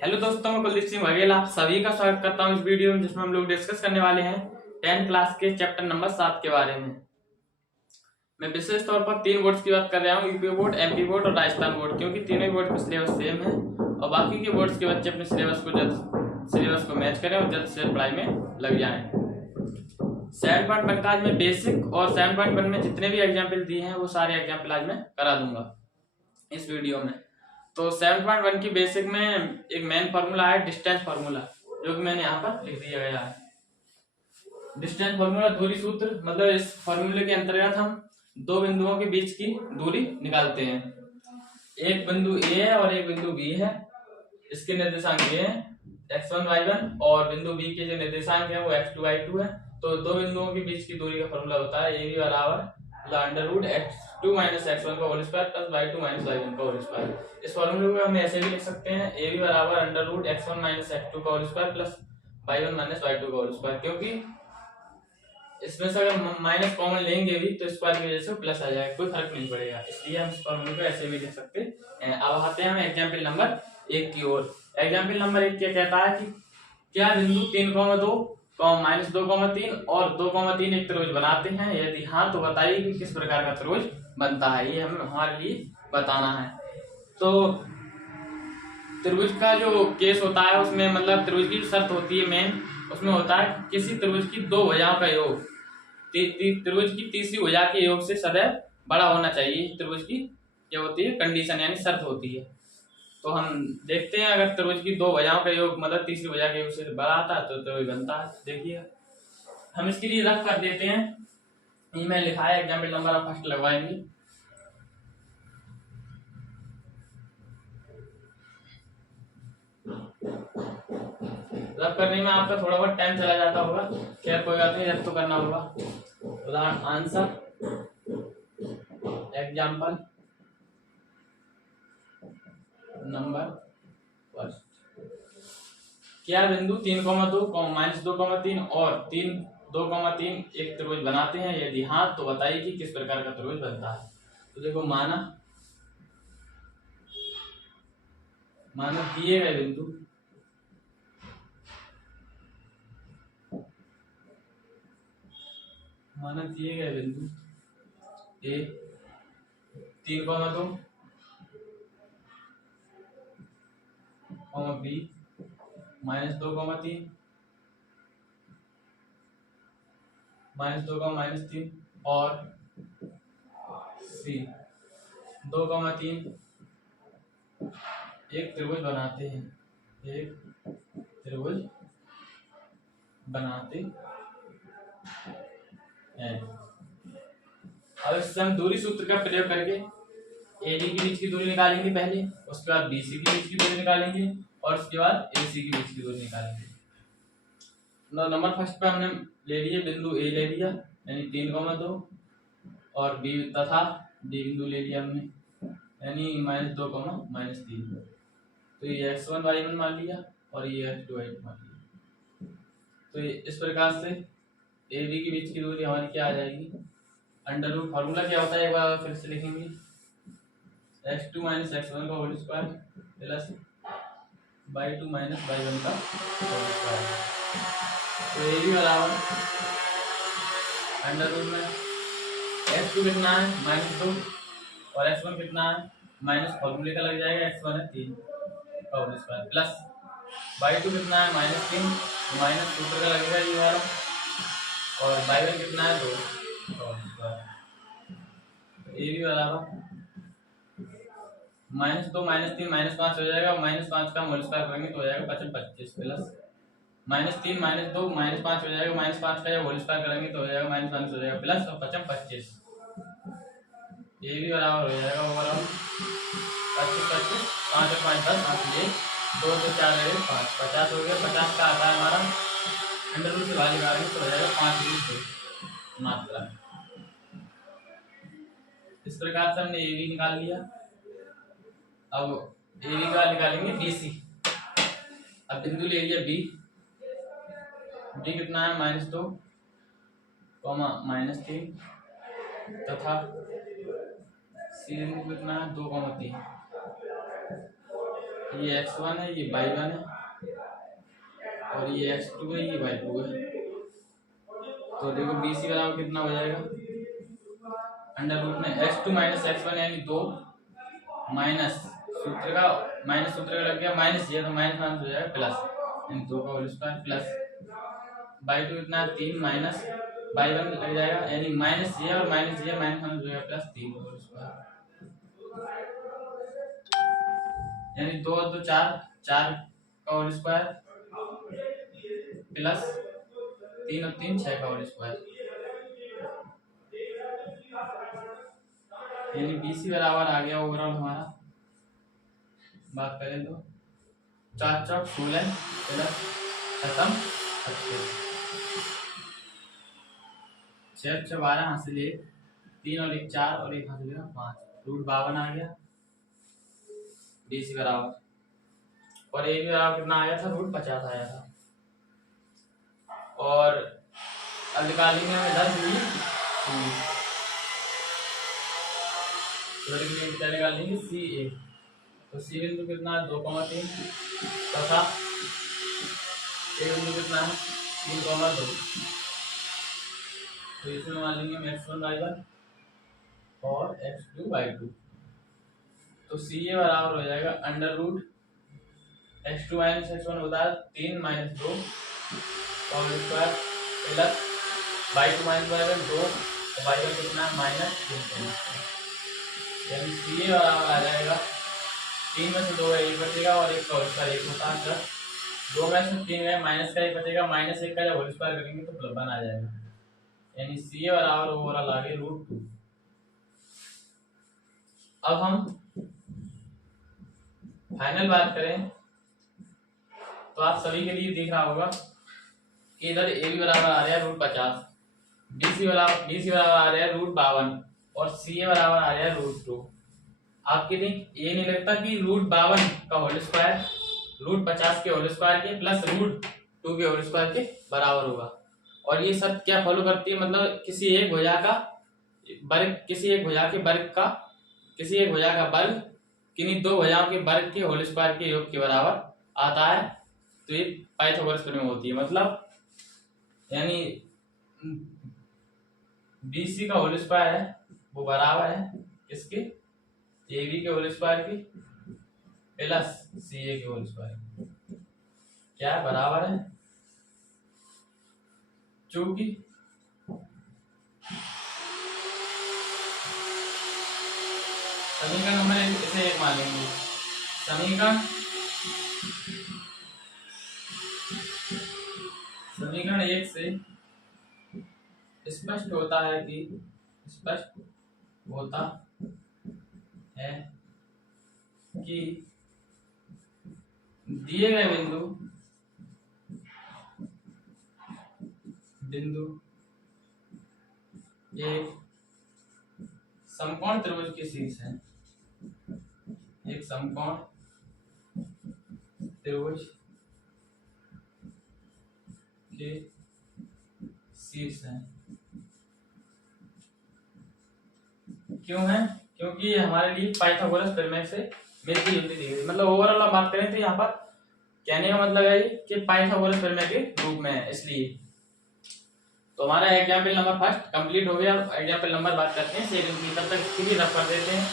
Hello दोस्तों, मैं कुलदीप सिंह बघेल आप सभी का स्वागत करता हूं इस वीडियो में, जिसमें हम लोग डिस्कस करने वाले हैं 10th क्लास के चैप्टर नंबर 7 के बारे में। मैं विशेष तौर पर 3 बोर्ड्स की बात कर रहा हूं, यूपी बोर्ड, एमपी बोर्ड और राजस्थान बोर्ड, क्योंकि तीनों ही बोर्ड का सिलेबस सेम है और बाकी के बोर्ड्स के बच्चे अपने सिलेबस को मैच करें और जल्द से जल्द पढ़ाई में लग जाएं। 7.1 का आज मैं बेसिक और 7.1 में जितने भी एग्जाम्पल दिए हैं वो सारे एग्जाम्पल आज मैं करा दूंगा इस वीडियो में। तो 7.1 की बेसिक में एक मेन फार्मूला है डिस्टेंस फार्मूला, जो कि मैंने यहाँ पर लिख दिया गया है। डिस्टेंस फार्मूला दूरी सूत्र, मतलब इस फार्मूले के अंतर्गत हम दो बिंदुओं के बीच की दूरी निकालते हैं। एक बिंदु ए है और एक बिंदु बी है। इसके निर्देशांक ये है x1 y1 और बिंदु बी के जो निर्देशांक है वो x2 y2 है। तो दो बिंदुओं के बीच की दूरी का फार्मूला होता है AB बराबर under root x2 minus x1 का whole square plus y2 minus y1 का होल स्क्वायर। इस फार्मूले को हम ऐसे भी लिख सकते हैं AB बराबर under root x1 minus x2 का whole square plus y1 minus y2 का होल स्क्वायर, क्योंकि इसमें से अगर माइनस कॉमन लेंगे भी तो स्क्वायर की वजह से प्लस आ जाएगा, कोई फर्क नहीं पड़ेगा, इसलिए हम इस फार्मूले को ऐसे भी लिख सकते हैं। अब आते हैं हम एग्जाम्पल नंबर 1 की ओर। एग्जाम्पल नंबर 1 क्या कहता है कि क्या बिंदु 3,2 माइनस 2,3 और 2,3 एक त्रिभुज बनाते हैं, यदि हाँ तो बताइए कि किस प्रकार का त्रिभुज बनता है। ये हमें हमारे लिए बताना है। तो त्रिभुज का जो केस होता है उसमें, मतलब त्रिभुज की शर्त होती है मेन, उसमें होता है किसी त्रिभुज की दो भुजाओं का योग त्रिभुज की तीसरी भुजा के योग से सदैव बड़ा होना चाहिए। त्रिभुज की क्या होती है कंडीशन, यानी शर्त होती है। तो हम देखते हैं अगर त्रिभुज की दो भुजाओं का योग मतलब तीसरी भुजा के योग से बड़ा आता है तो त्रिभुज बनता है। देखिए हम इसके लिए रफ कर देते हैं, ईमेल लिखा है एग्जाम्पल नंबर आप फर्स्ट लगवाएंगे। रफ करने में आपका थोड़ा बहुत टाइम चला जाता होगा, खैर कोई बात नहीं, रफ तो करना होगा। उदाहरण आंसर एग्जाम्पल नंबर फर्स्ट। क्या बिंदु 3,2 माइनस 2,3 और 2,3 एक त्रिभुज बनाते हैं, यदि हाँ तो बताइए कि किस प्रकार का त्रिभुज बनता है। तो देखो माना दिए गए बिंदु ए 3,2 बी माइनस 2,3 -2, और सी 2,3 एक त्रिभुज बनाते हैं, अब इससे हम दूरी सूत्र का प्रयोग करके एडी के बीच की दूरी निकालेंगे पहले, उसके बाद बीसी के बीच की दूरी निकालेंगे और उसके बाद एसी के बीच की दूरी निकालेंगे। नंबर फर्स्ट पे हमने ले लिए बिंदु ए ले लिया यानी 3,2 और बी तथा डी बिंदु ले लिया हमने यानी -2, -3। तो ये x1 y1 मान लिया और ये x2 y2 मान लिया। तो इस प्रकार से ए बी के बीच की दूरी हमारी क्या आ जाएगी, अंडर रूट फार्मूला क्या होता है एक बार फिर से लिखेंगे, x2 माइनस x1 का whole square plus y2 minus y1 का होल स्क्वायर। तो ये भी बराबर अंडर रूट में x2 कितना है -2 और x1 कितना है माइनस फार्मूले का लग जाएगा, x1 है 3 का होल स्क्वायर प्लस y2 कितना है -3 माइनस सूत्र का लगेगा ये वाला, और y1 कितना है 2 का होल स्क्वायर। ये भी बराबर -2 -3 -5 हो जाएगा, -5 का होल स्क्वायर करेंगे तो हो जाएगा 25 प्लस -3 -2 -5 हो जाएगा, -5 का होल स्क्वायर करेंगे तो हो जाएगा -5 हो जाएगा प्लस और 25। ये भी बराबर हो जाएगा ओवरऑल 25 5 और 5 10 8 ये 2 2 4 5 50 हो गया। 50 का आता है हमारा अंडर रूट से बाहर निकालेंगे तो हो जाएगा 5 मात्रा। इस प्रकार से हमने ए बी निकाल लिया। अब ए बी का निकालेंगे बी सी। अब बिंदु ले लिया बी कितना है -2, -3 तथा सी बिंदु कितना है 2,3। ये x1 है, ये y1 है, और ये x2 है, ये y2 है। तो देखो BC बराबर कितना हो जाएगा, अंडर रूट में x2 माइनस x1 यानी 2 माइनस सूत्र का लग गया माइनस, ये तो माइनस माइनस हो जाएगा प्लस, यानी 2 का होल स्क्वायर प्लस y2 इतना 3 माइनस y1 लग जाएगा, यानी माइनस ये और माइनस ये माइनस माइनस हो जाएगा प्लस 3 का होल स्क्वायर, यानी 2 और 2 4, 4 का होल स्क्वायर प्लस 3 और 3 6 का होल स्क्वायर, यानी BC बराबर आ गया ओवरऑल हमारा, बात करें तो 4 चौक 16 प्लस खत्म 6 12 हासिल 1, 3 और 1 4 और 1 हासिल 5, रूट 52 आ गया BC बराबर, और AB बराबर कितना आया था, रूट 50 आया था। और अब निकालेंगे हम इधर भी क्या निकालेंगे CA, तो C बिंदु कितना है 2,3 तथा A बिंदु कितना है 3,2, तो इसमें मान लेंगे हम x1 y1 और x2 y2, तो CA बराबर हो जाएगा under root x2 minus x1 होता है 3 माइनस 2 का whole square plus y2 minus y1 2 और y1 कितना है माइनस 3, यानी CA बराबर आ जाएगा 3 में से 2 1 बचेगा और 1 का होल स्क्वायर 1 होता है, प्लस 2 में से 3 है माइनस का 1 बचेगा, माइनस 1 का जब होल स्क्वायर करेंगे तो प्लस 1 आ जाएगा, यानी CA बराबर ओवरऑल आ गया रूट 2। अब हम फाइनल बात करें तो आप सभी के लिए दिख रहा होगा कि इधर AB बराबर आ रहा है रूट 50, BC बराबर आ रहा है रूट 52 और CA बराबर आ रहा है रूट 2। आपके लिए ये नहीं लगता कि रूट 52 का होल स्क्वायर रूट 50 के होल स्क्वायर के प्लस रूट 2 के होल स्क्वायर के बराबर होगा, और ये सब क्या फॉलो करती है, मतलब किसी एक भुजा का वर्ग किन्हीं दो भुजाओं के वर्ग के होल स्क्वायर के योग के बराबर आता है, तो ये पाइथागोरस प्रमेय होती है, मतलब यानी BC का होल स्क्वायर है वो बराबर है किसके, AB के होल स्क्वायर के प्लस CA के होल स्क्वायर, क्या बराबर है, चूंकि समीकरण नंबर इसे 1 मान लेंगे, समीकरण 1 से स्पष्ट होता है कि दिए गए बिंदु एक समकोण त्रिभुज के शीर्ष है, एक समकोण त्रिभुज के शीर्ष है, क्यों है, क्योंकि हमारे लिए पाइथागोरस प्रमेय से मिलती जुलती दिख रही, मतलब ओवरऑल हम बात करें तो यहाँ पर कहने का मतलब है कि पाइथागोरस प्रमेय के रूप में है, इसलिए तो हमारा एग्जाम्पल नंबर फर्स्ट कंप्लीट हो गया। एग्जाम्पल नंबर बात करते हैं सेकंड की, तब तक इसकी भी रफ कर देते हैं।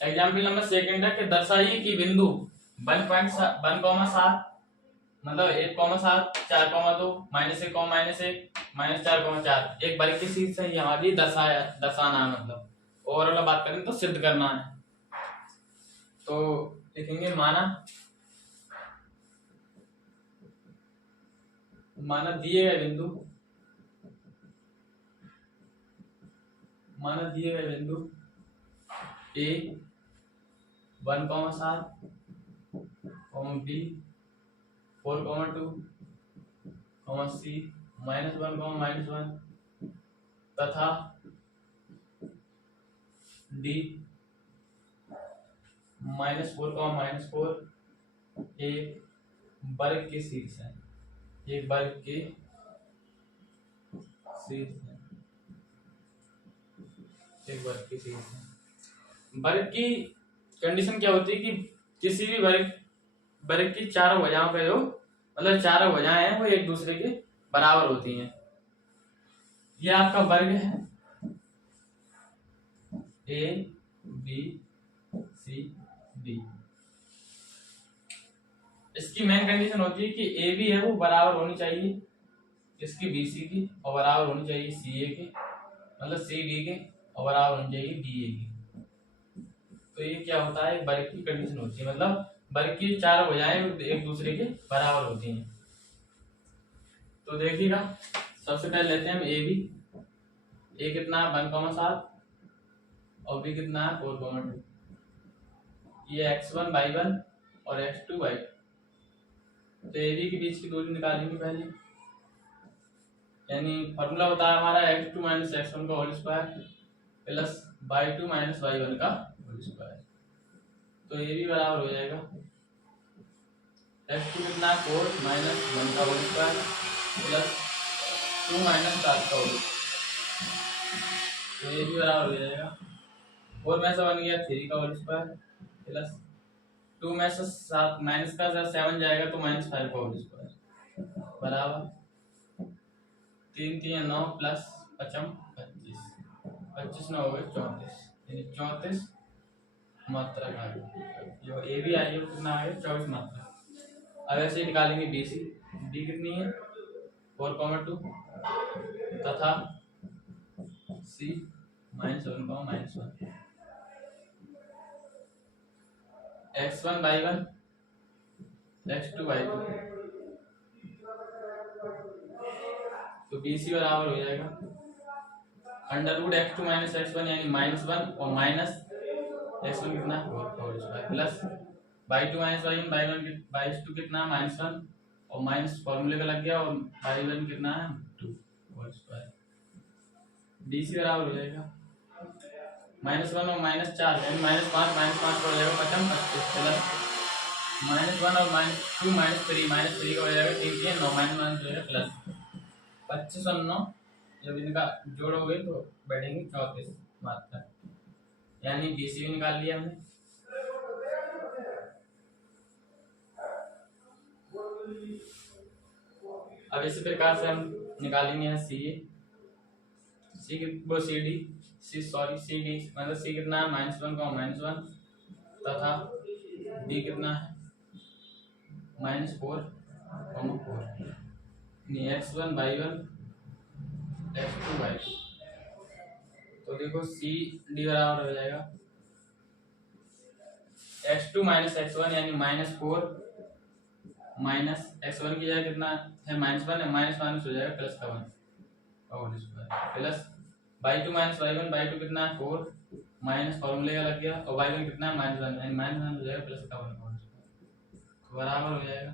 एग्जाम्पल नंबर सेकंड है कि दर्शाइए कि बिंदु 1.7 मतलब 1,7 4,2 -1 -1 -4,4 एक वर्ग की शीर्ष है, हमारी दर्शाना है, मतलब ओवरऑल बात करें तो सिद्ध करना है। तो लिखेंगे माना दिए गए बिंदु A 1,7 B 4,2 C -1, -1 तथा डी -4 एक वर्ग के शीर्ष है, एक वर्ग के शीर्ष है, एक वर्ग के शीर्ष है। वर्ग की कंडीशन क्या होती है कि किसी भी वर्ग की चारों भुजाओं का योग, मतलब चारों भुजाएं हैं वो एक दूसरे के बराबर होती हैं। ये आपका वर्ग है ए बी सी डी। इसकी मेन कंडीशन होती है कि ए बी है वो बराबर होनी चाहिए इसकी बी सी की, और बराबर होनी चाहिए सी ए के, मतलब सी डी के, और बराबर होनी चाहिए डी ए की। तो ये क्या होता है, वर्ग की कंडीशन होती है, मतलब वर्ग की चार भुजाएं एक दूसरे के बराबर होती हैं। तो देखिएगा, सबसे पहले लेते हैं हम ए बी। ए कितना है 1,7 और बी कितना है 4,2। ये x1 y1 और x2 y2। तो ए बी के बीच की दूरी निकालेंगे पहले, यानी फॉर्मूला होता है हमारा x2 - x1 का whole square plus y2 - y1 का होल स्क्वायर। तो ए बी बराबर हो जाएगा x2 कितना 4 - 1 का होल स्क्वायर प्लस 2 - 7 का होल। तो ए बी बराबर हो जाएगा 4 में से 1 गया 3 का होल स्क्वायर प्लस 2 में से 7 माइनस का 7 जाएगा तो -5 का होल स्क्वायर बराबर 3 3 9 प्लस 5 25 25 9 हो गए 34, यानी 34 मात्रा का जो ए बी आई है कितना आ गया 24 मात्रा। अब ऐसे निकालेंगे बी सी। बी कितनी है 4,2 तथा सी -1,-1 x1 y1 x2 y2। तो बी सी बराबर हो जाएगा √x2 - x1 यानी -1 और माइनस x1 कितना 4 प्लस y2 - y1 y2 कितना -1 और माइनस फॉर्मूले का लग गया और y1 कितना है 2 होल स्क्वायर। डी सी बराबर हो जाएगा -1 और -4 यानी -5 - 5 का हो जाएगा 5 25 प्लस -1 और -2 -3 -3 का हो जाएगा 3 3 9 -1 हो जाएगा प्लस 25 और 9 जब इनका जोड़ोगे तो बैठेंगे 34 मात्रा, यानी बी सी भी निकाल लिया हमने। अब इसी प्रकार से हम निकालेंगे यहाँ सी ए, सी वो सी डी सी डी मतलब सी कितना है -1 का -1 तथा डी कितना है -4 x1 y1 x2 y2। तो देखो सी डी बराबर हो जाएगा x2 - x1 यानी -4 x1 की जगह कितना है -1 है, माइनस माइनस हो जाएगा प्लस का 1 whole square plus y2 - y1 y2 कितना है 4 माइनस फॉर्मूले का लग गया और y1 कितना है -1 यानी -1 हो जाएगा प्लस का 1 होल स्क्वायर बराबर हो जाएगा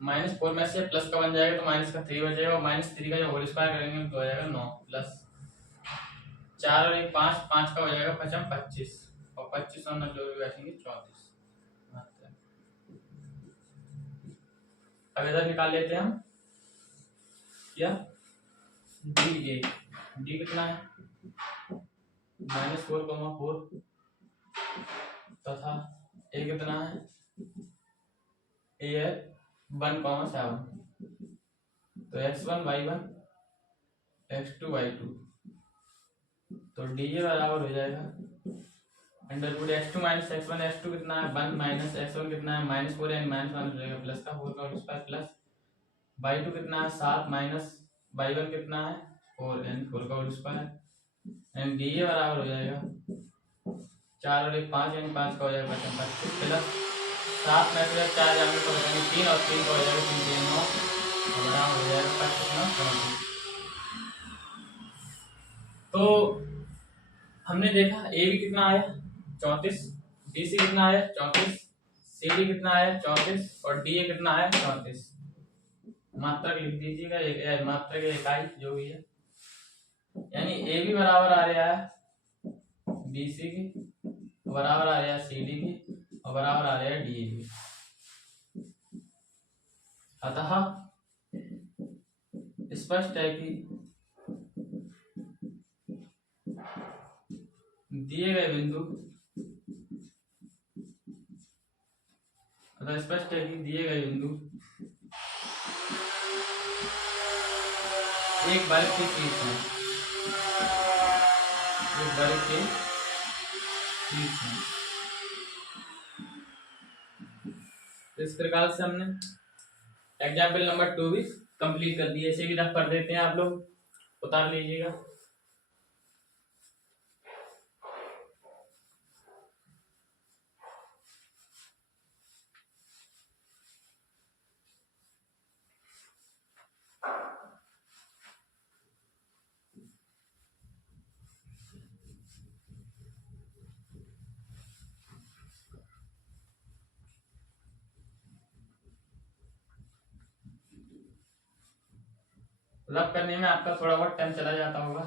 -4 में से प्लस का 1 जाएगा तो माइनस का 3 बचेगा और -3 का जो होल स्क्वायर करेंगे तो हो जाएगा 9 प्लस 4 और 1 5 5 का हो जाएगा 5 25 और 25 और 9 जो भी बैठेंगे 34। अब इधर निकाल लेते हैं हम क्या डी ए। डी कितना है -4,4 तथा ए कितना है ए है 1,7। तो x1 y1 x2 y2। तो डी ए बराबर हो जाएगा √x2 - x1 x2 कितना है 1 माइनस x1 कितना है -4 यानी -1 हो जाएगा प्लस का 4 का स्क्वायर प्लस y2 कितना है 7 माइनस y1 कितना है 4 यानी 4 का स्क्वायर यानी डी ए बराबर हो जाएगा 4 और 1 5 यानी 5 का हो जाएगा 25 प्लस 7 में से 4 जाने को बचेंगे 3 और 3 का हो जाएगा 3 3 9 बराबर हो जाएगा 25। तो हमने देखा ए बी कितना आया 34, बी सी कितना आया 34, सी डी कितना आया 34 और डी ए कितना आया 34। मात्रक लिख दीजिएगा, मात्रक इकाई जो भी है। यानी ए भी बराबर आ रहा है बी सी के, बराबर आ रहा है सी डी के, और बराबर आ रहा है डी ए के। अतः स्पष्ट है कि दिए गए बिंदु, अतः स्पष्ट है कि दिए गए बिंदु एक वर्ग के शीर्ष है, एक वर्ग के शीर्ष है। इस प्रकार से हमने एग्जाम्पल नंबर 2 भी कंप्लीट कर दिया। इसे भी रफ कर देते हैं, आप लोग उतार लीजिएगा। रफ करने में आपका थोड़ा बहुत टाइम चला जाता होगा,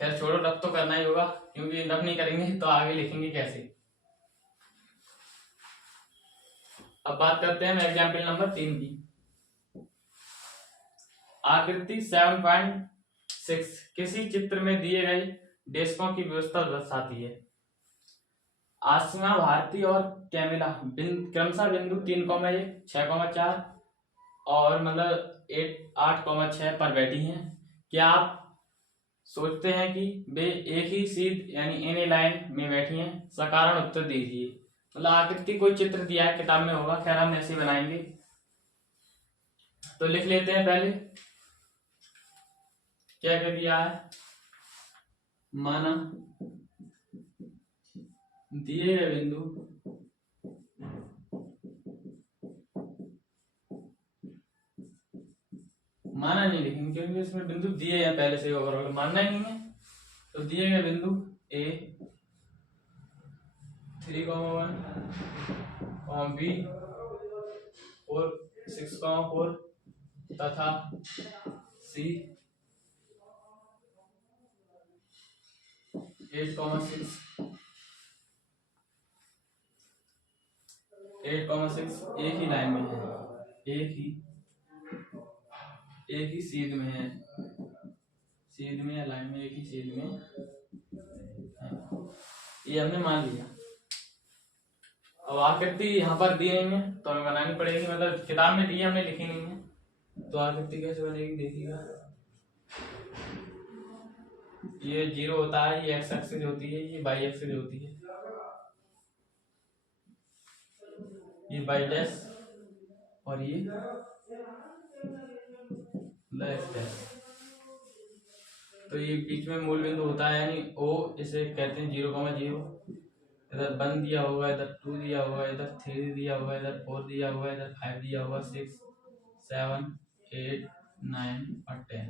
खैर छोड़ो, रफ तो करना ही होगा, क्योंकि रफ नहीं करेंगे तो आगे लिखेंगे कैसे। अब बात करते हैं एग्जाम्पल नंबर 3 की। आकृति 7.6 किसी चित्र में दिए गए डेस्कों की व्यवस्था दर्शाती है। आसिमा भारती और कैमिला क्रमशः बिंदु 3,1, 6,4 और मतलब 8,6 पर बैठी हैं। क्या आप सोचते हैं कि वे एक ही सीध यानी एनी लाइन में बैठी हैं? सकारण उत्तर दीजिए। मतलब आकृति कोई चित्र दिया है, किताब में होगा, खैर हम ऐसे बनाएंगे। तो लिख लेते हैं पहले क्या क्या दिया है। माना दिए गए बिंदु माना नहीं लिखेंगे क्योंकि इसमें बिंदु दिए हैं पहले से, ओवरऑल मानना ही नहीं है। तो दिए गए बिंदु ए 3,1 बी 6,4 तथा सी 8,6 एक ही लाइन में है, एक ही सीध में है, सीध में या लाइन में, एक ही सीध में है। ये हमने मान लिया। अब आकृति यहाँ पर दी नहीं है तो हमें बनानी पड़ेगी, मतलब किताब में दी है, हमने लिखी नहीं है। तो आकृति कैसे बनेगी देखिएगा। ये 0 होता है, ये एक्स एक्सिस होती है, ये वाई एक्सिस होती है, ये वाई डैश और ये एक्स डैश। तो ये बीच में मूल बिंदु होता है, यानी ओ इसे कहते हैं 0,0। इधर 1 दिया होगा, इधर 2 दिया होगा, इधर 3 दिया होगा, इधर 4 दिया होगा, इधर 5 दिया होगा, 6, 7, 8, 9 और 10।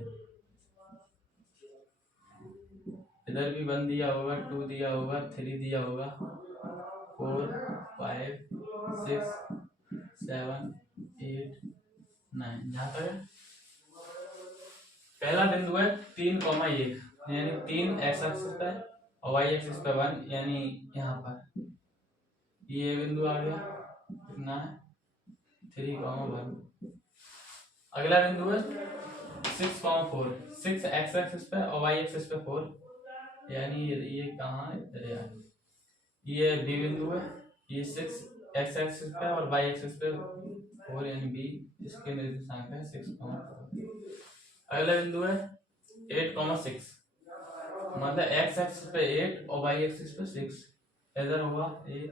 इधर भी 1 दिया होगा, 2 दिया होगा, 3 दिया होगा, 4, 5, 6, 7, 8, 9। जहां तक पहला बिंदु है 3,1 यानी 3 एक्स एक्सिस पे और वाई एक्सिस पे 1 यानी यहाँ पर ये बिंदु आ गया, कितना है 3,1। अगला बिंदु है 6,4, 6 एक्स एक्सिस पे और वाई एक्सिस पे 4 यानी ये कहाँ है, इधर यार। ये बी बिंदु है, ये 6 एक्स एक्सिस पे और वाई एक्सिस पे 4 यानी बी, इसके निर्देशांक है 6,4। अगला बिंदु है 8,6, मतलब एक्स एक्सिस पे 8 और वाई एक्सिस पे 6, इधर होगा 8,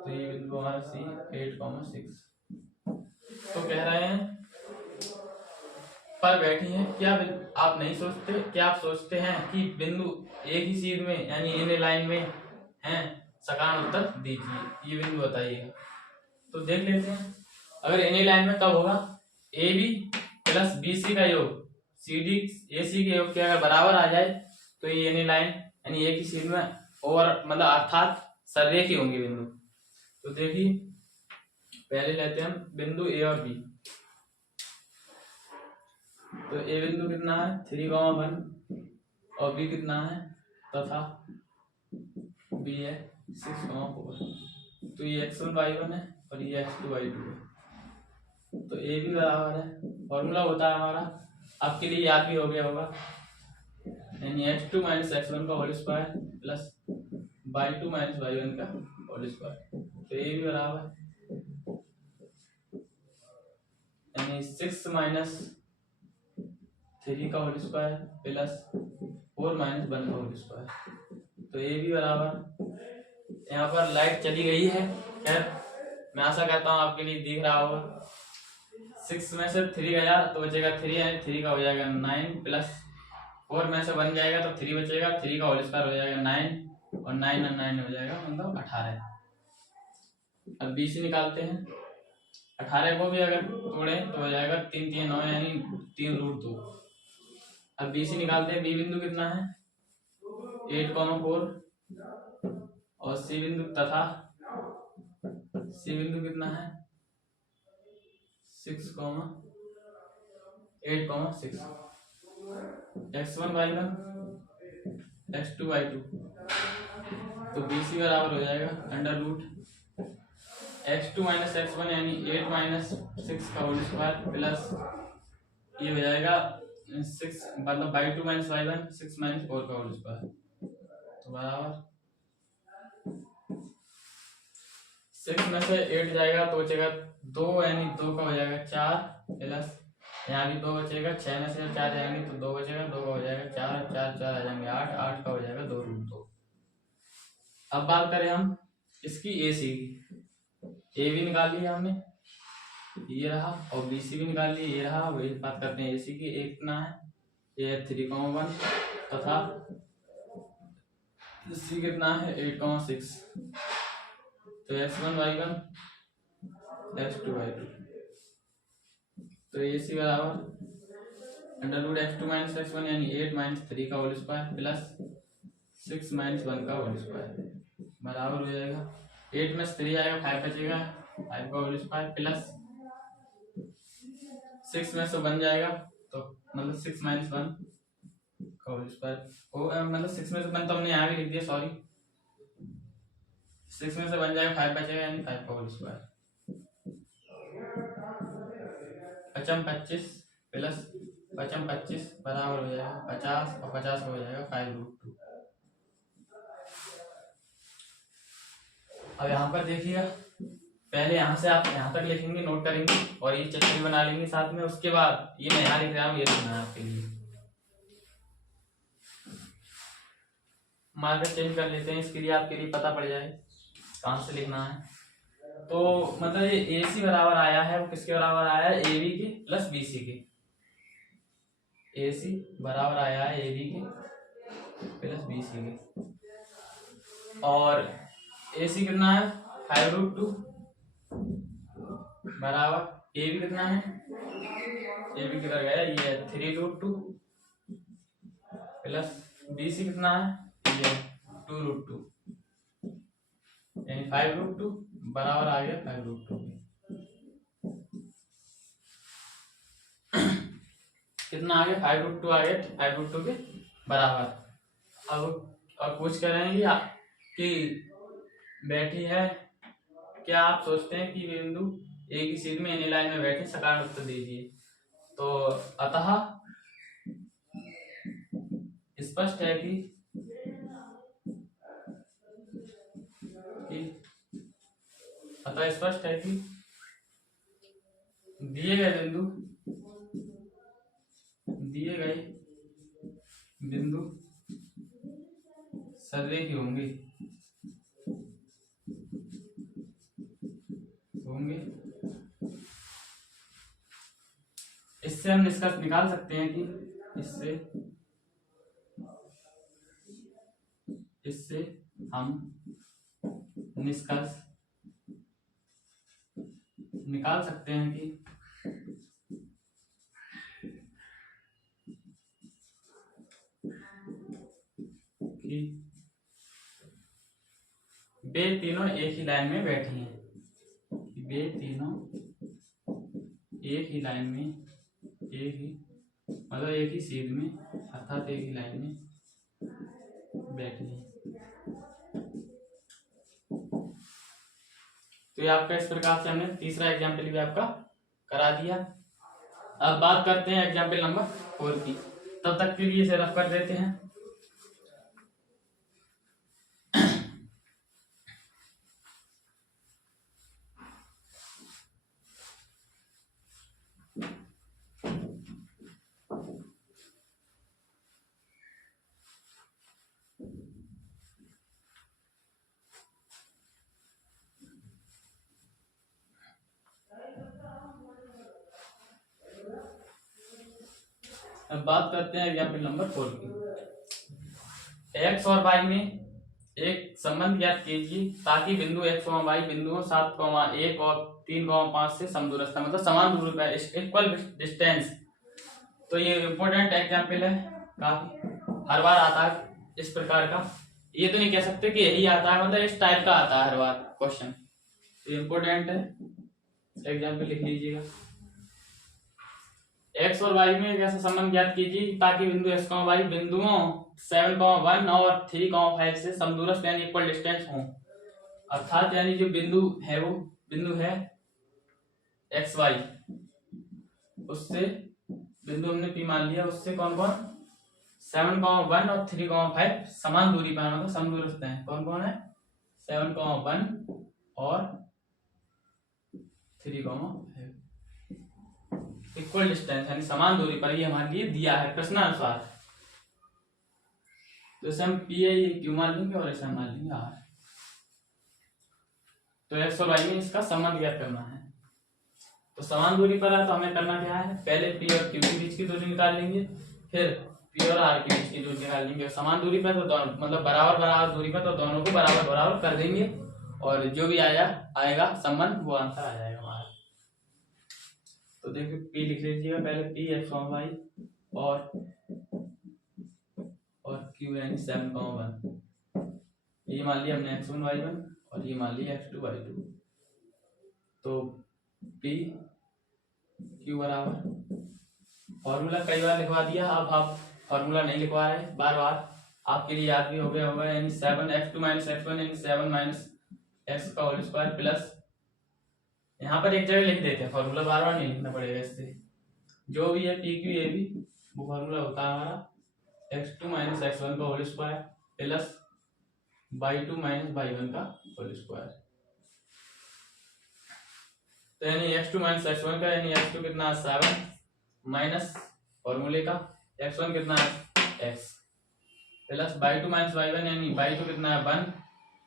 तो ये बिंदु हमारा सी 8,6। तो कह रहे हैं पर बैठी हैं। क्या आप नहीं सोचते, क्या आप सोचते हैं कि बिंदु एक ही सीध में यानी इन लाइन में हैं? सकारात्मक उत्तर दीजिए, ये बिंदु बताइएगा। तो देख लेते हैं, अगर इन लाइन में कब होगा, A B plus B C का योग सी डी ए सी के योग के अगर बराबर आ जाए तो ये इन लाइन यानी एक ही सीध में और मतलब अर्थात सररेखी होंगे बिंदु। तो देखिए पहले लेते हैं हम बिंदु ए और बी। तो ए बिंदु कितना है 3,1, और बी कितना है तथा बी है 6,4। तो ये x1y1 है और ये x2y2 है। तो ए भी बराबर है, फॉर्मूला होता है हमारा, आपके लिए याद भी हो गया होगा, यानी x2 माइनस x1 का whole square plus y2 minus y1 का होल स्क्वायर। तो ये भी बराबर यानी 6 माइनस 3 का होल स्क्वायर प्लस 4 माइनस 1 का होल स्क्वायर। तो ये भी बराबर, यहाँ पर लाइट चली गई है, खैर मैं आशा करता हूँ आपके लिए दिख रहा होगा। 6 में से 3 गया तो बचेगा 3, यानी 3 का हो जाएगा 9 प्लस 4 में से 1 जाएगा तो 3 बचेगा, 3 का होल स्क्वायर हो जाएगा 9 और 9 और 9 हो जाएगा मतलब 18। अब BC निकालते हैं। 18 को भी अगर तोड़े तो हो जाएगा 3 3 9 यानी 3√2। अब BC निकालते हैं। बी बिंदु कितना है 8,4 और सी बिंदु तथा सी बिंदु कितना है 6,8,6। x1y1 x2y2। तो BC बराबर हो जाएगा √ x2 माइनस x1 यानी 8 माइनस 6 का होल स्क्वायर प्लस ये हो जाएगा 6 मतलब y2 माइनस y1 6 माइनस 4 का होल स्क्वायर। तो बराबर 6 में से 8 जाएगा तो बचेगा 2, यानी 2 का हो जाएगा 4 प्लस यहाँ भी 2 बचेगा, 6 में से 4 जाएंगे तो 2 बचेगा, 2 का हो जाएगा 4 4 4 आ जाएंगे 8 8 का हो जाएगा 2√2। अब बात करें हम इसकी AC की। ए भी निकाल लिया हमने, ये रहा, और BC भी निकाल लिया, ये रहा। वही बात करते हैं AC की। एक कितना है ये 3,1 तथा C कितना है 8,6। तो x1y1 x2y2। तो AC बराबर √x2 माइनस x1 यानी 8 माइनस 3 का होल स्क्वायर प्लस 6 माइनस 1 का होल स्क्वायर बराबर हो जाएगा 8 में से 3 आएगा 5 बचेगा, 5 का होल स्क्वायर प्लस 6 में से 1 जाएगा तो मतलब 6 माइनस 1 का होल स्क्वायर मतलब 6 में से 1 तो हमने यहाँ भी लिख दिया, सॉरी। 6 में से 1 जाएगा 5 बचेगा यानी 5 का होल स्क्वायर। 25 प्लस 25 बराबर हो जाएगा 50 और 50 हो जाएगा 5√2। अब यहाँ पर देखिएगा, पहले यहाँ से आप यहाँ तक लिखेंगे, नोट करेंगे और ये चित्र भी बना लेंगे साथ में। उसके बाद ये मैं यहाँ लिख रहा हूँ, ये लिखना है आपके लिए। मार्कर चेंज कर लेते हैं, इसके लिए आपके लिए पता पड़ जाए कहाँ से लिखना है। तो मतलब ये AC बराबर आया है, वो किसके बराबर आया है AB के प्लस BC के। AC बराबर आया है AB के प्लस BC के, और AC कितना है 5√2 बराबर AB कितना है, AB किधर गया, ये है 3√2 प्लस BC कितना है ये 2√2 यानी 5√2 बराबर आ गया 5√2। कितना आ गया 5√2 आ गया 5√2 के बराबर। अब और पूछ कर रहे हैं कि बैठी है, क्या आप सोचते हैं कि बिंदु ए की सीध में एनी लाइन में बैठे, सकारात्मक उत्तर दीजिए। तो अतः स्पष्ट है कि अतः स्पष्ट है कि दिए गए बिंदु सदरेखी होंगे इससे हम निष्कर्ष निकाल सकते हैं कि इससे हम निष्कर्ष निकाल सकते हैं कि वे तीनों एक ही लाइन में बैठी हैं, वे तीनों एक ही लाइन में, एक ही सीध में, अर्थात एक ही लाइन में बैठिए। तो ये आपका इस प्रकार से हमने तीसरा एग्जाम्पल भी आपका करा दिया। अब बात करते हैं एग्जाम्पल नंबर 4 की। तब तक के लिए इसे रफ कर देते हैं। अब बात करते हैं एग्जाम्पल नंबर 4 की। एक्स और वाई में एक संबंध ज्ञात कीजिए ताकि बिंदु एक्स और वाई बिंदुओं 7,1 और 3,5 से समदूरस्थ है, मतलब समान दूरी पर, इक्वल डिस्टेंस। तो ये इंपॉर्टेंट एग्जाम्पल है, काफी हर बार आता है इस प्रकार का। ये तो नहीं कह सकते कि यही आता है, मतलब इस टाइप का आता है हर बार क्वेश्चन। तो इंपॉर्टेंट है, एग्जाम्पल लिख लीजिएगा। एक्स और वाई में एक ऐसा संबंध ज्ञात कीजिए ताकि बिंदु एक्स और वाई बिंदुओं 7,1 और 3,5 से समदूरस्थ यानी इक्वल डिस्टेंस हो। अर्थात यानी जो बिंदु है वो बिंदु है एक्स वाई, उससे बिंदु हमने पी मान लिया, उससे कौन कौन 7,1 और 3,5 समान दूरी पर, मतलब समदूरस्थ हैं। कौन कौन है? 7,1 और 3,5 इक्वल डिस्टेंस यानी समान दूरी पर, ये हमारे लिए दिया है प्रश्नानुसार। तो इसे हम पी है क्यू मान लेंगे और इसे हम मान लेंगे आर। तो एक्स और वाई में इसका संबंध ज्ञात करना है। तो समान दूरी पर है तो हमें करना क्या है, पहले पी और क्यू के बीच की दूरी निकाल लेंगे, फिर पी और आर के बीच की दूरी निकाल लेंगे। समान दूरी पर तो दोनों, मतलब बराबर बराबर दूरी पर, तो दोनों को बराबर बराबर कर देंगे और जो भी आएगा संबंध वो आंसर आ जाएगा हमारा। तो देखिए पी लिख लीजिएगा पहले, पी एक्स और वाई और क्यू यानी 7,1। ये मान लिया हमने x1 y1 और ये मान लिया x2 y2। तो p q बराबर, फॉर्मूला कई बार लिखवा दिया, अब आप फॉर्मूला नहीं लिखवा रहे बार बार, आपके लिए याद भी हो गया होगा। यानी 7x2 - x1 यानी 7 - x का होल स्क्वायर प्लस, यहाँ पर एक जगह लिख देते हैं फॉर्मूला, बार बार नहीं लिखना पड़ेगा। इससे जो भी है पी क्यू ए बी वो फॉर्मूला होता है हमारा x2 - x1 का whole square plus y2 - y1 का होल स्क्वायर। तो यानी x2 - x1 का, यानी x2 कितना है 7 माइनस फॉर्मूले का x1 कितना है x प्लस y2 - y1 यानी y2 कितना है 1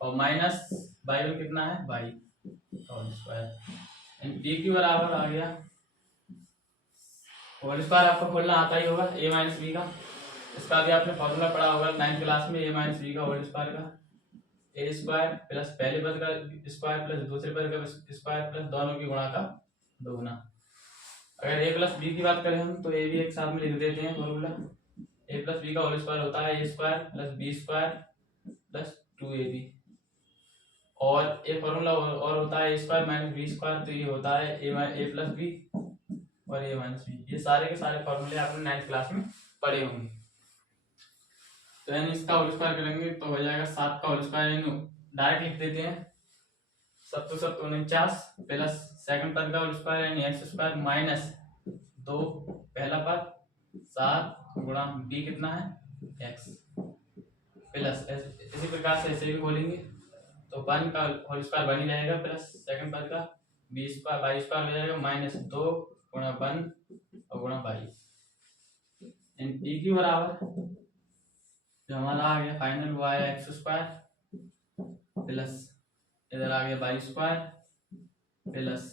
और माइनस y1 कितना है y whole square. P Q बराबर आ गया, होल स्क्वायर आपको खोलना आता ही होगा a - b का, इसका भी आपने फॉर्मूला पढ़ा होगा 9th क्लास में, a - b का होल स्क्वायर का, ए स्क्वायर प्लस पहले पद का स्क्वायर प्लस दूसरे पद का स्क्वायर प्लस दोनों की गुणा का दोगुना। अगर a प्लस b की बात करें हम तो a भी एक साथ में लिख देते हैं फॉर्मूला, a प्लस b का होल स्क्वायर होता है a square plus b square plus 2ab, और एक फॉर्मूला और होता है a square minus b square, तो ये होता है a प्लस b और a माइनस b। ये सारे के सारे फॉर्मूले आपने 9th क्लास में पढ़े होंगे। तो यानी इसका होल स्क्वायर करेंगे तो हो जाएगा 7 का होल स्क्वायर, यानी डायरेक्ट लिख देते हैं 7 7 49 प्लस सेकंड पद का होल स्क्वायर यानी एक्स स्क्वायर माइनस 2 पहला पद 7 गुणा b कितना है x प्लस, इसी प्रकार से ऐसे भी बोलेंगे तो 1 का होल स्क्वायर बन ही रहेगा प्लस सेकंड पद का b स्क्वायर y स्क्वायर हो जाएगा माइनस 2 गुणा 1 और गुणा y। एंड p की बराबर जो हमारा आ गया फाइनल वो आया एक्स स्क्वायर प्लस इधर आ गया Y square plus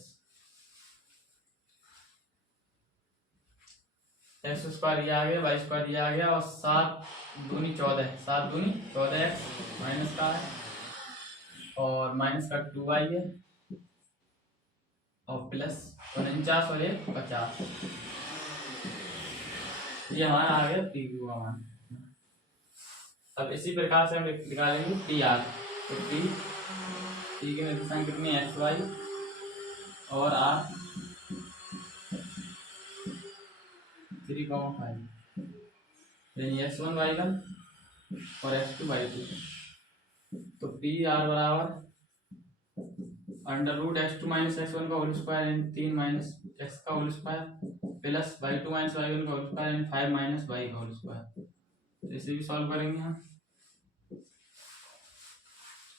X square ये आ गया, वाई स्क्वायर ये आ गया, और 7 दूनी 14, 7 दूनी 14 एक्स माइनस का है और माइनस का 2y है और प्लस 49 और 50। ये हमारा आ गया पी क्यू का मान। अब इसी प्रकार से हम निकालेंगे टी आर। तो टी के निर्देशांक कितने एक्स वाई और आर 3,5 यानी x1 y1 और x2/2। तो पी आर बराबर under root x2 minus x1 का whole square and 3 minus x का whole square plus y2 minus y1 का whole square and 5 minus y का होल स्क्वायर। तो इसे भी सॉल्व करेंगे हम।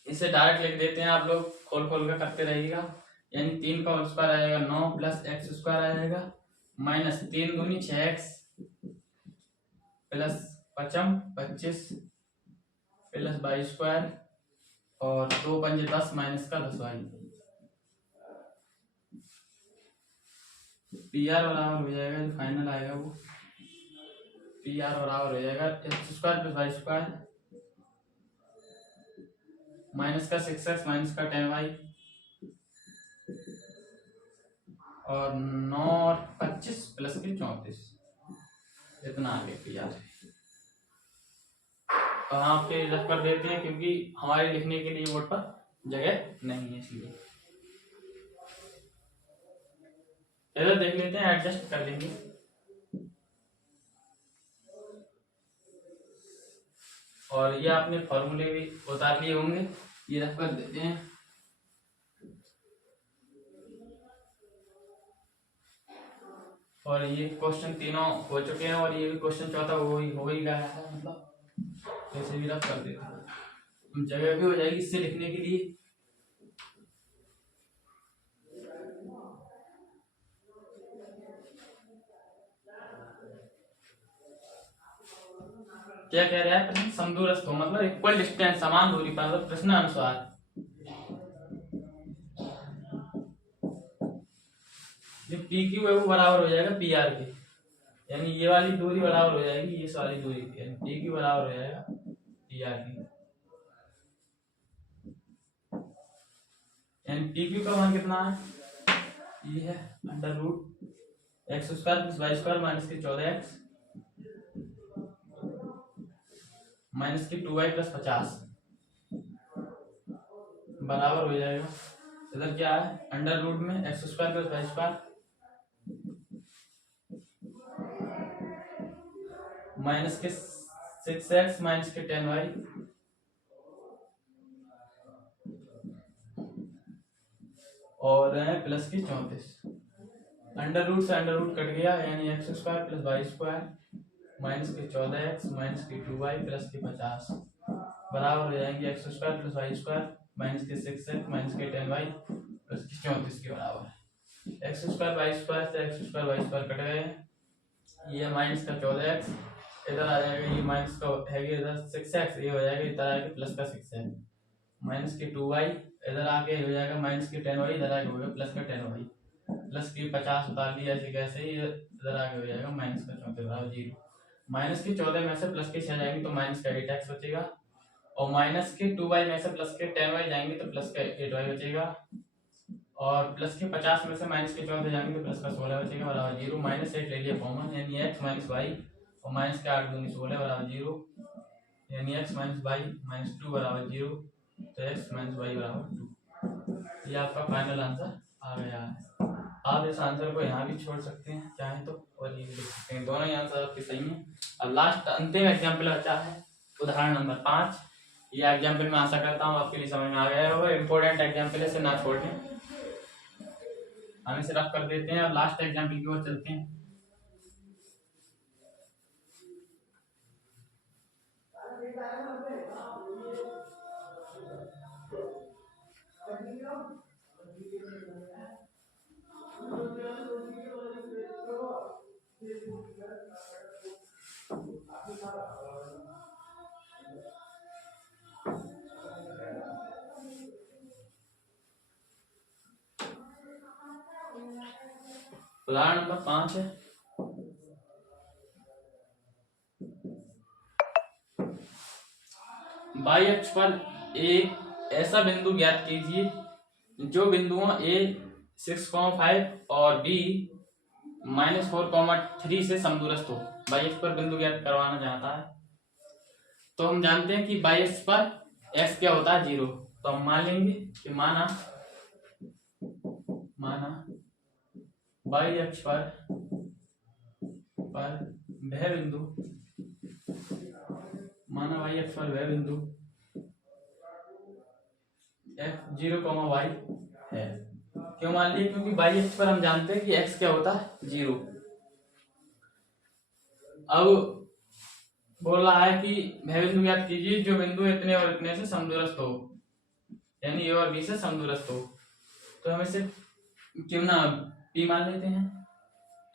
इसे डायरेक्ट लिख देते हैं, आप लोग खोल खोल कर करते रहिएगा। यानी 3 का होल स्क्वायर आएगा 9 प्लस x स्क्वायर आएगा माइनस 3 दूनी 6x plus 5 25 plus y square और 2 पंजे 10 माइनस का 10y। पी आर बराबर हो जाएगा, जो फाइनल आएगा वो पी आर बराबर हो जाएगा X square plus Y square minus का 6x माइनस का 10y और 9 और 25 प्लस के 34। इतना आ गया पी आर। तो हम आपके रख कर देते हैं क्योंकि हमारे लिखने के लिए बोर्ड पर जगह नहीं है, इसलिए इधर देख लेते हैं, एडजस्ट कर लेंगे। और ये आपने फॉर्मूले भी उतार लिए होंगे, ये रख कर देते हैं। और ये क्वेश्चन तीनों हो चुके हैं और ये भी क्वेश्चन चौथा हो ही गया है, मतलब ऐसे भी रख कर देते हैं, जगह भी हो जाएगी इससे लिखने के लिए। क्या कह रहा है प्रश्न? समदूरस्थ हो मतलब इक्वल डिस्टेंस, समान दूरी पर, मतलब प्रश्न अनुसार। जो पी क्यू है वो बराबर हो जाएगा पी आर के, यानी ये वाली दूरी बराबर हो जाएगी ये वाली दूरी की, यानी पी क्यू बराबर हो जाएगा पी आर की। यानी पी क्यू का मान कितना है? ये है under root X square plus Y square minus के 14x माइनस के 2y प्लस 50 बराबर हो जाएगा। इधर क्या है? अंडर रूट में X square plus Y square minus के 6x माइनस के 10y और प्लस के 34। अंडर रूट से अंडर रूट कट गया, यानी X square plus Y square minus के 14x माइनस के 2y प्लस के 50 बराबर हो जाएंगे X square plus Y square minus के 6x माइनस के 10y प्लस के 34 के बराबर। एक्स स्क्वायर वाई स्क्वायर से X square Y square cut गए, ये माइनस का 14x इधर आ जाएगा, ये माइनस का है इधर 6x, ये हो जाएगा इधर आके प्लस का 6x माइनस के 2y इधर आके हो जाएगा माइनस के 10y इधर आके हो गया प्लस का 10y प्लस के 50 उतार दिया ऐसे कैसे ही इधर आगे हो जाएगा माइनस का 34 बराबर 0। माइनस के 14 में से प्लस के 6 जाएंगे तो माइनस का 8x बचेगा और माइनस के 2y में से प्लस के 10y जाएंगे तो प्लस का 8y बचेगा और प्लस के 50 में से माइनस के 14 जाएंगे तो प्लस का 16 बचेगा बराबर 0। माइनस 8 ले लिया कॉमन, यानी x माइनस y और माइनस के 8 दूनी 16 बराबर 0, यानी x माइनस y माइनस 2 बराबर 0, तो x माइनस y बराबर 2। ये आपका फाइनल आंसर आ गया है। आप इस आंसर को यहाँ भी छोड़ सकते हैं चाहे तो, और ये भी लिख सकते हैं, दोनों ही आंसर आपके सही हैं। अब लास्ट अंतिम एग्जाम्पल बचा है उदाहरण नंबर 5। ये एग्जाम्पल मैं आशा करता हूँ आपके लिए समझ में आ गया होगा, इंपॉर्टेंट एग्जाम्पल है, इसे ना छोड़ें। हम इसे रख कर देते हैं और लास्ट एग्जाम्पल की ओर चलते हैं। उदाहरण नंबर 5 है। बाई अक्ष पर एक ऐसा बिंदु ज्ञात कीजिए जो बिंदुओं A 6,5 और B -4,3 से समदूरस्थ हो। बाई अक्ष पर बिंदु ज्ञात करवाना चाहता है। तो हम जानते हैं कि बाई अक्ष पर x क्या होता है 0, तो हम मान लेंगे कि माना बाई अक्ष पर वह बिंदु माना वाई एक्स पर वह बिंदु एक्स 0, y है। क्यों मान लिया? क्योंकि बाई एक्स पर हम जानते हैं कि एक्स क्या होता है 0। अब बोल रहा है कि वह बिंदु याद कीजिए जो बिंदु इतने और इतने से समदूरस्थ हो, यानी ए और बी से समदूरस्थ हो। तो हम इसे क्यों ना पी मान लेते हैं।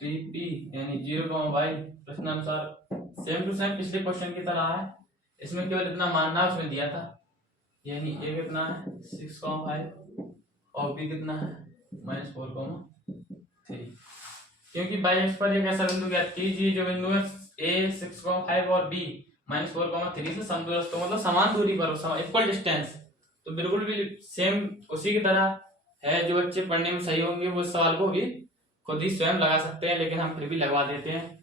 तो ये पी यानी 0, y प्रश्नानुसार सेम टू सेम पिछले क्वेश्चन की तरह है। इसमें केवल इतना मानना उसमें दिया था, यानी ए कितना है 6,5 और बी कितना है -4,3। क्योंकि बाई एक्स पर एक ऐसा बिंदु ज्ञात कीजिए जो बिंदु है ए 6,5 और बी -4,3 से समदूरस्थ हो, मतलब समान दूरी पर हो, इक्वल डिस्टेंस। तो बिल्कुल भी सेम उसी की तरह है। जो बच्चे पढ़ने में सही होंगे वो इस सवाल को भी खुद ही स्वयं लगा सकते हैं, लेकिन हम फिर भी लगवा देते हैं।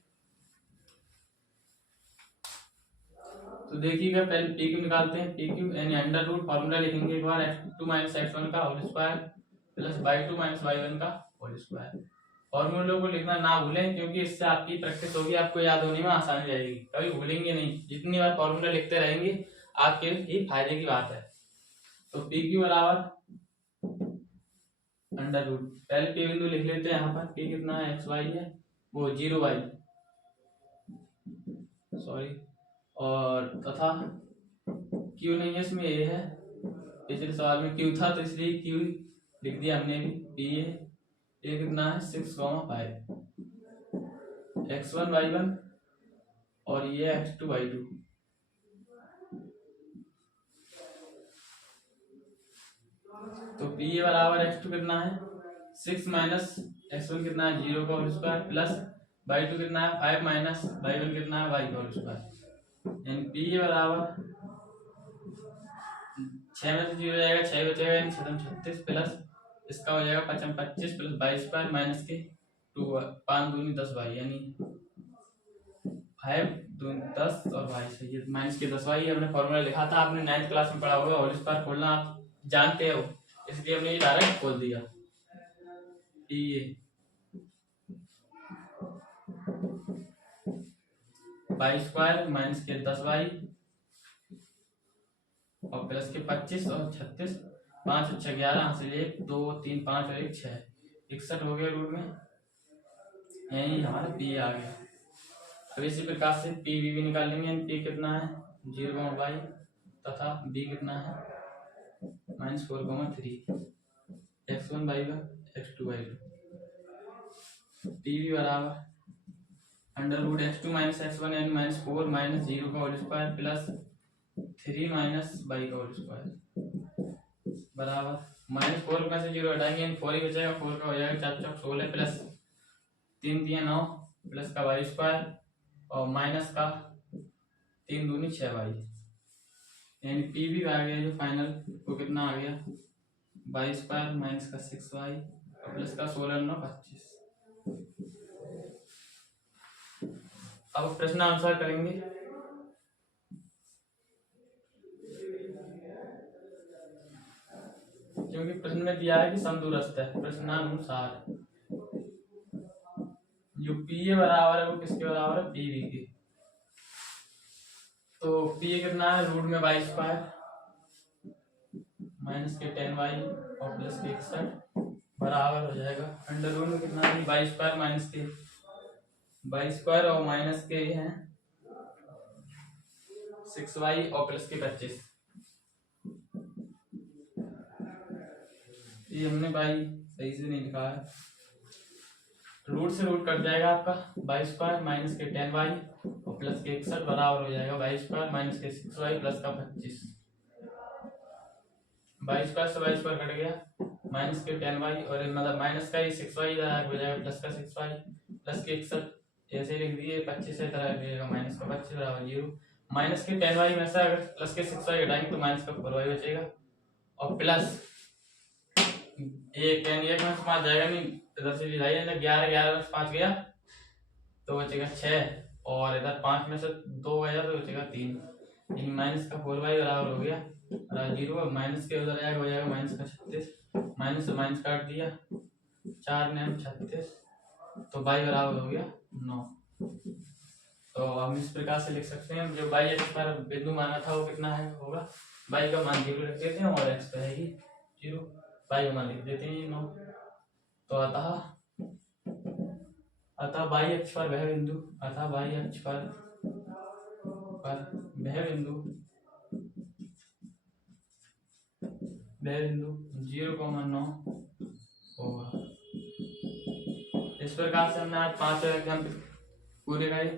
तो देखिएगा पहले पी क्यू निकालते हैं। पी क्यू यानी अंडर रूट फॉर्मूला लिखेंगे एक बार x2 - x1 का whole square plus y2 - y1 का होल स्क्वायर। फॉर्मूलों को लिखना ना भूलें, क्योंकि इससे आपकी प्रैक्टिस होगी, आपको याद होने में आसानी रहेगी, कभी भूलेंगे नहीं। जितनी बार फॉर्मूला लिखते रहेंगे आपके ही फायदे की बात है। तो पी क्यू बराबर अंडर रूट, पहले पी बिंदु लिख लेते हैं। यहाँ पर पी कितना है एक्स वाई है, वो 0y सॉरी, और तथा क्यू नहीं है इसमें ए है। पिछले सवाल में क्यू था तो इसलिए क्यू लिख दिया हमने भी। पी ए कितना है 6,5 x1 y1 और ये x2 y2। तो पी ए बराबर x2 कितना है 6 माइनस x1 कितना है 0 का होल स्क्वायर प्लस y2 कितना है 5 माइनस y1 कितना है y का होल स्क्वायर। यानी पी ए बराबर 6 में से 0 जाएगा 6 बचेगा, यानी 36 प्लस इसका हो जाएगा 25 प्लस 22 स्क्वायर माइनस के 2 5 दूनी 10 वाई, यानी 5 दूनी 10 और वाई से ये माइनस के 10 वाई। हमने फॉर्मूला लिखा था, आपने 9th क्लास में पढ़ा होगा। होल स्क्वायर खोलना आप जानते हो, इसलिए हमने ये डायरेक्ट खोल दिया। ये वाई स्क्वायर माइनस के 10 वाई और प्लस के 25 और 36, 5 और 6 11 से 1 2 3 5 और 1 6 61 हो गया रूट में, यही हमारा पी आ गया। अब इसी प्रकार से पी भी निकाल लेंगे। पी कितना है 0,y तथा बी कितना है -4,3 x1 y1 x2 y2। P भी बराबर अंडर रूट x2 - x1 यानी -4 - 0 का whole square plus 3 minus Y का होल स्क्वायर बराबर -4 में से 0 हटाएंगे यानी 4 ही बचेगा। 4 का हो जाएगा 4 4 16 प्लस 3 3 9 प्लस का वाई स्क्वायर और माइनस का 3 दूनी 6 वाई, यानी पी भी आ गया जो फाइनल वो कितना आ गया वाई स्क्वायर माइनस का 6 वाई और प्लस का 16 9 25। अब प्रश्न आंसर करेंगे। क्योंकि प्रश्न में दिया है कि समदूरस्थ है, प्रश्नानुसार जो पी ए बराबर है वो किसके बराबर है पी बी के। तो पी ए कितना है रूट में वाई स्क्वायर माइनस के 10 वाई और प्लस के 61 बराबर हो जाएगा अंडर रूट में कितना है वाई स्क्वायर माइनस के वाई स्क्वायर और माइनस के हैं 6 वाई और प्लस के 25। ये हमने भाई सही से नहीं लिखा है, रूट से रूट कट जाएगा आपका वाई स्क्वायर माइनस के 10 वाई और प्लस के 61 बराबर हो जाएगा वाई स्क्वायर माइनस के 6 वाई प्लस का 25। वाई स्क्वायर से वाई स्क्वायर कट गया माइनस के 10 वाई और मतलब माइनस का ये 6 वाई इधर हो जाएगा प्लस का 6 वाई प्लस के 61 ऐसे लिख दिए 25 से इधर आ जाएगा माइनस का 25 बराबर 0। माइनस के 10 वाई में से अगर प्लस के 6 वाई घटाएंगे तो माइनस का 4 वाई बचेगा और प्लस एक यानी 1 में से 5 जाएगा नहीं, इधर से विभाजन 11 11 में से 5 गया तो बचेगा 6 और इधर 5 में से 2 गया तो बचेगा 3, यानी माइनस का 4 वाई बराबर हो गया 0। माइनस के उधर आएगा हो जाएगा माइनस का 36, माइनस से माइनस काट दिया 4 ने 36 तो वाई बराबर हो गया 9। तो हम इस प्रकार से लिख सकते हैं, जो बाई एक्स पर बिंदु माना था वो कितना है होगा, बाई का मान 0 रख देते हैं और एक्स तो है ही 0, बाई का मान लिख देते हैं 9। तो अतः बाई अक्ष पर वह बिंदु, अतः बाई अक्ष पर वह बिंदु 0,9 होगा। इस प्रकार से हमने आज 5 एग्जाम पूरे करे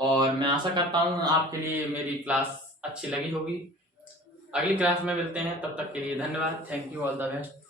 और मैं आशा करता हूँ आपके लिए मेरी क्लास अच्छी लगी होगी। अगली क्लास में मिलते हैं, तब तक के लिए धन्यवाद। Thank you, all the best.